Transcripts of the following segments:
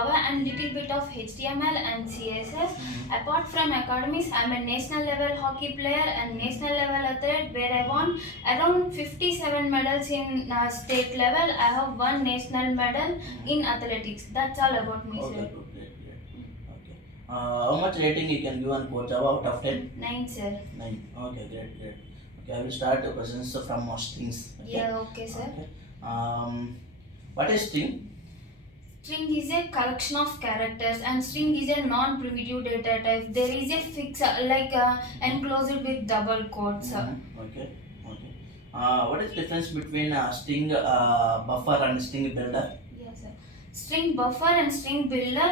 Java and little bit of HTML and CSS. Apart from academies, I'm a national level hockey player and national level athlete where I won around 57 medals in state level. I have one national medal in athletics. That's all about me, Okay, sir. good, great, great. Okay. How much rating you can give on Core Java out of 10? 9, sir. 9. Okay, great, great. Okay, I will start the questions from strings. Okay. Yeah, okay, sir. Okay. What is string? String is a collection of characters and string is a non-primitive data type. There is a fix enclosed with double quotes. Okay. Okay. What is difference between string buffer and string builder? Yes, sir. String buffer and string builder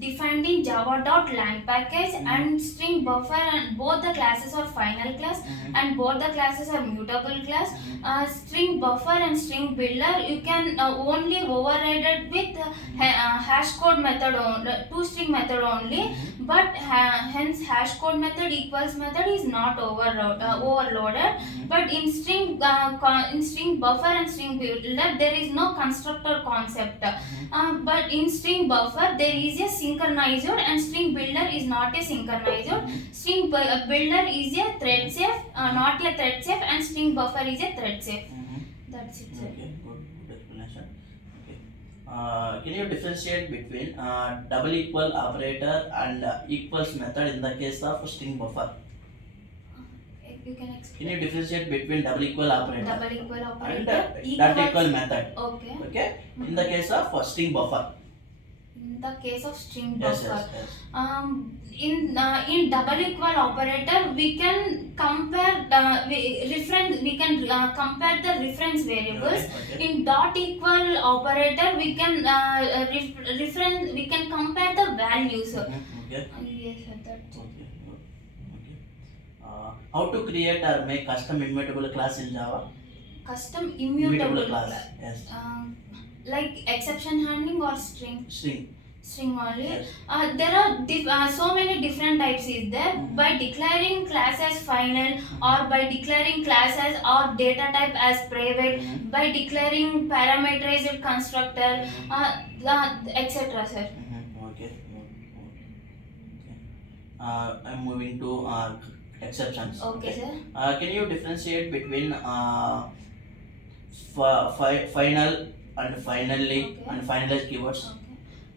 defined in java.lang package and string buffer and both the classes are final class and both the classes are mutable class. String buffer and string builder you can only override it with hash code method to string method only, but hence hash code method equals method is not overloaded. But in string buffer and string builder there is no constructor concept. But in string buffer there is a synchronizer and string builder is not a synchronizer. String builder is a thread safe, not a thread safe, and string buffer is a thread safe. That's it, sir. Okay, good explanation. Okay. Can you differentiate between double equal operator and equals method in the case of string buffer? You can Can explain. you differentiate between double equal operator Double equal and operator dot equal method? Okay. Okay. In the case of string buffer. In the case of string Yes, buffer, yes, in double equal operator we can compare we can compare the reference variables. Okay. In dot equal operator we can reference we can compare the values. Okay. Yes, sir, that's it. Okay. Good. Okay. How to create or make custom immutable class in Java? Custom immutable class. Yes. Like exception handling or string String. only. Yes. There are so many different types is there. By declaring class as final or by declaring class as or data type as private, by declaring parameterized constructor, etc, sir. Okay. I'm moving to exceptions. Okay, sir. Can you differentiate between final and finally Okay. and finalized keywords? Okay.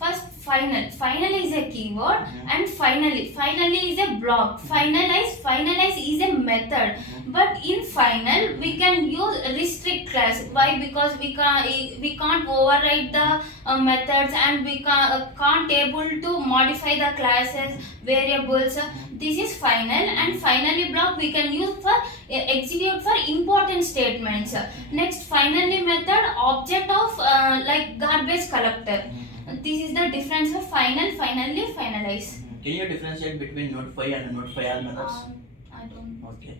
First, final. Final is a keyword, and finally is a block. Finalize is a method. But in final, we can use restrict class. Why? Because we can't override the methods and we can't able to modify the classes variables. This is final, and finally block we can use for execute for important statements. Next, finally method object of like garbage collector. This is the difference of final, finally, finalize. Can you differentiate between notify and notify all methods? I don't. Okay.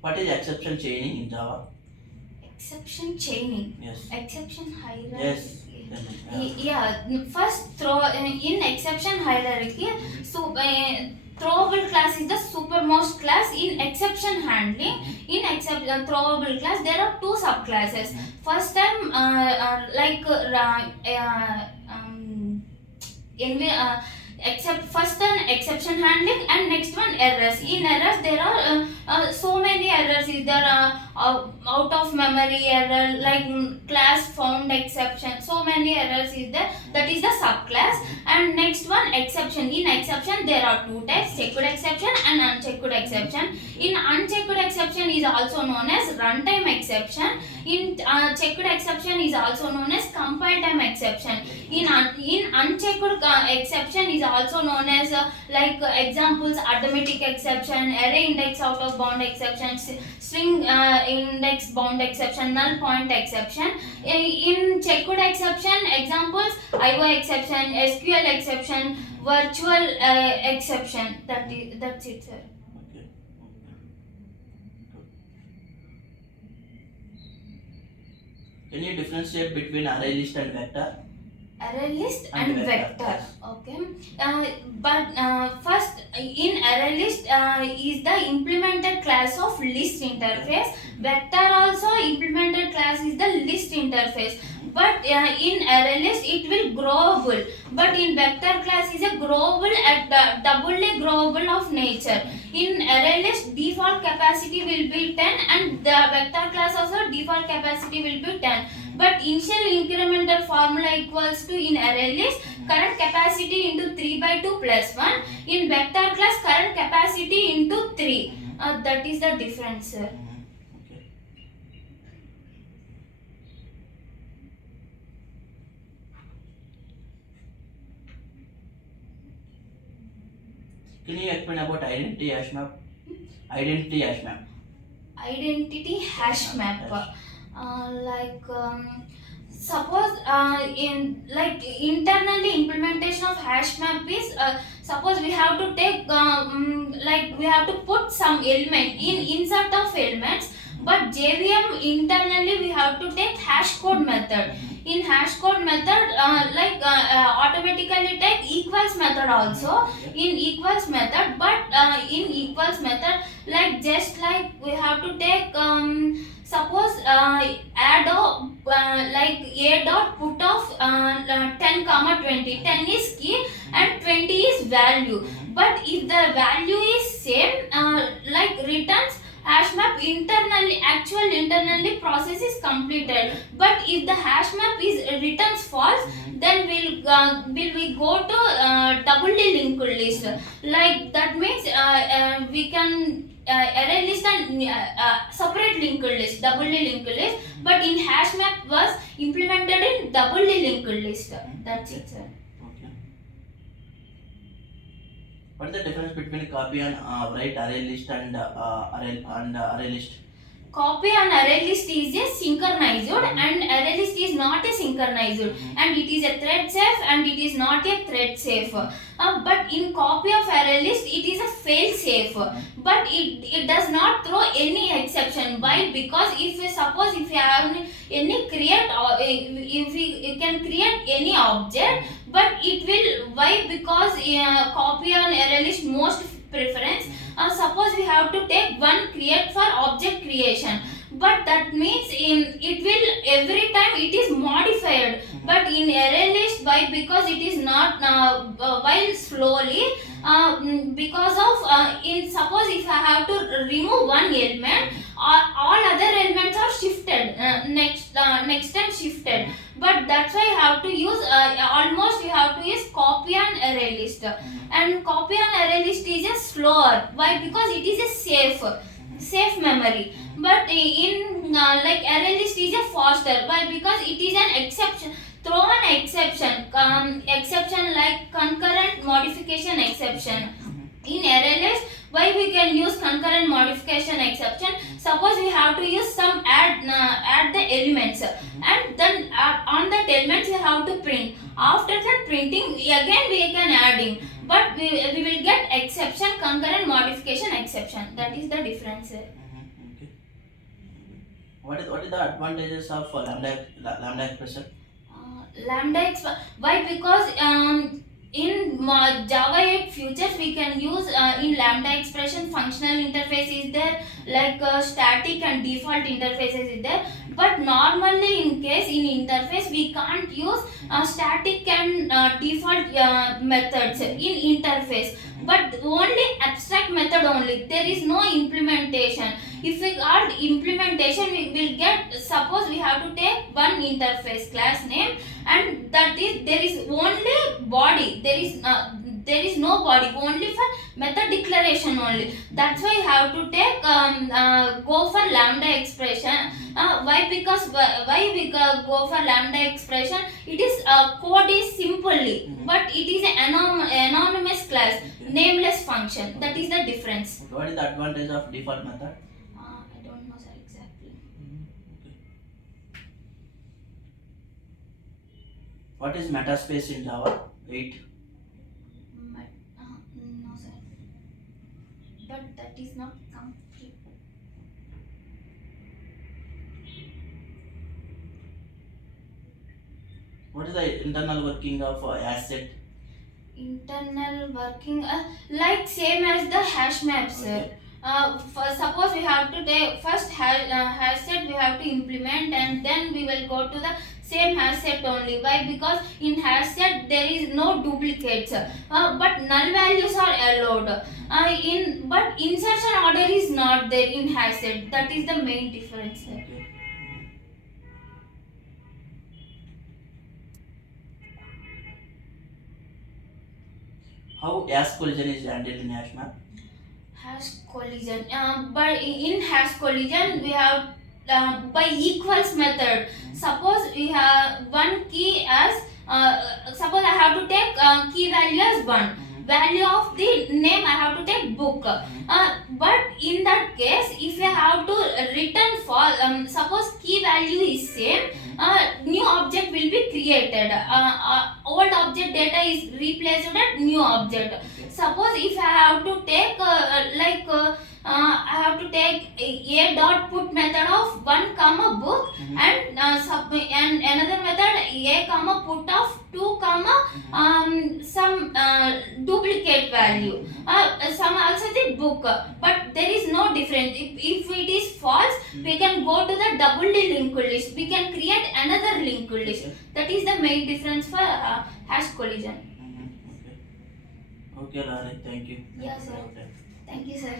What is exception chaining in Java? Exception chaining. Yes. Exception hierarchy. Yes. Yeah. First, throw in exception hierarchy. So. Throwable class is the supermost class in exception handling. In throwable class, there are two subclasses. First time, except first an exception handling and next one errors. In errors, there are so many errors. Is there out of memory error, like class found exception. So many errors is there. That is the subclass. And next one exception. In exception there are two types: checked exception and unchecked exception. In unchecked exception is also known as runtime exception. In checked exception is also known as compile time exception. In unchecked exception is also known as examples: arithmetic exception, array index out of bound exception, string index bound exception, null point exception. In checked exception examples: IO exception, SQL exception, virtual exception. That's it, sir. Okay. Can you differentiate between array list and vector? array list and and vector. vector. Yes. Okay. But first in array list is the implemented class of list interface. Vector also implemented class is the list interface. But in array list it will growable. But in vector class is a growable at doubly growable of nature. In array list default capacity will be 10 and the vector class also default capacity will be 10. But initial incremental formula equals to in array list current capacity into 3 by 2 plus 1. In vector class current capacity into 3. That is the difference, sir. Okay. Can you explain about identity hash map? Identity hash map. Identity hash map. Yes. Like suppose in like internally implementation of hash map is suppose we have to take like we have to put some element in insert of elements, but JVM internally we have to take hash code method. In hash code method automatically take equals method also in equals method, but in equals method like just like we have to take suppose add like a dot put of 10 comma 20. 10 is key and 20 is value, but if the value is same like returns hash map internally process is completed. But if the hash map is returns false, then will we go to doubly linked list. Like that means we can array list and separate linked list, doubly linked list. But in hash map was implemented in doubly linked list. That's it, sir. Okay. What is the difference between copy and write array list and array list? Copy and array list is a synchronized and array list is not a synchronized, and it is a thread safe and it is not a thread safe. But in copy of array list it is a fail safe, but it does not throw any exception. Why? Because if we suppose if you have any create or if we can create any object, but it will why? Because copy and array list most preference. Suppose we have to take one create for object creation, but that means it will every time it is modified. But in array list, why? Because it is not while slowly because of in suppose if I have to remove one element, all other elements are shifted next time shifted. But that's why you have to use almost you have to use copy and array list. And copy and array list is a slower. Why? Because it is a safe memory. But in like array list is a faster. Why? Because it is an exception. Throw an exception. Exception like concurrent modification exception. In array list, why we can use concurrent modification exception? Suppose we have to use some add the elements, and then on that elements we have to print. After that printing again we can adding, but we will get exception concurrent modification exception. That is the difference. Okay. What is the advantages of lambda expression? Why? Because in Java 8 futures we can use in lambda expression functional interface is there, like static and default interfaces is there. But normally in case in interface we can't use static and default methods in interface, but only abstract method only. There is no implementation. If we add implementation, we will get, suppose we have to take one interface class name, and that is there is only body, there is no body, only for method declaration only. That's why you have to take go for lambda expression. Why? Because why we go for lambda expression? It is code is simply, but it is an anonymous class, nameless function. That is the difference. What is the advantage of default method? I don't know, sir, exactly. Okay. What is metaspace in Java 8? No, sir. But that is not complete. What is the internal working of asset? Internal working, like same as the hash maps. Okay. For suppose we have to take first hash set we have to implement, and then we will go to the same hash set only. Why? Because in hash set there is no duplicates, but null values are allowed. In but insertion order is not there in hash set. That is the main difference. Okay. How hash collision is handled in hash map? Hash collision. But in hash collision, we have by equals method. Suppose we have one key as suppose I have to take key value as one. Value of the name I have to take book. But in that case, if I have to return false, suppose key value is same, new object will be created. Old object data is replaced with new object. Okay. Suppose if I have to take I have to take a dot put method of 1 comma book, and and another method a comma put of 2 comma some duplicate value, some also the book, but there is no difference. If it is false, we can go to the doubly linked list, we can create another linked list. Okay. That is the main difference for hash collision. Okay. Okay, Lari, thank you. Yes, sir. For your time. Thank you, sir.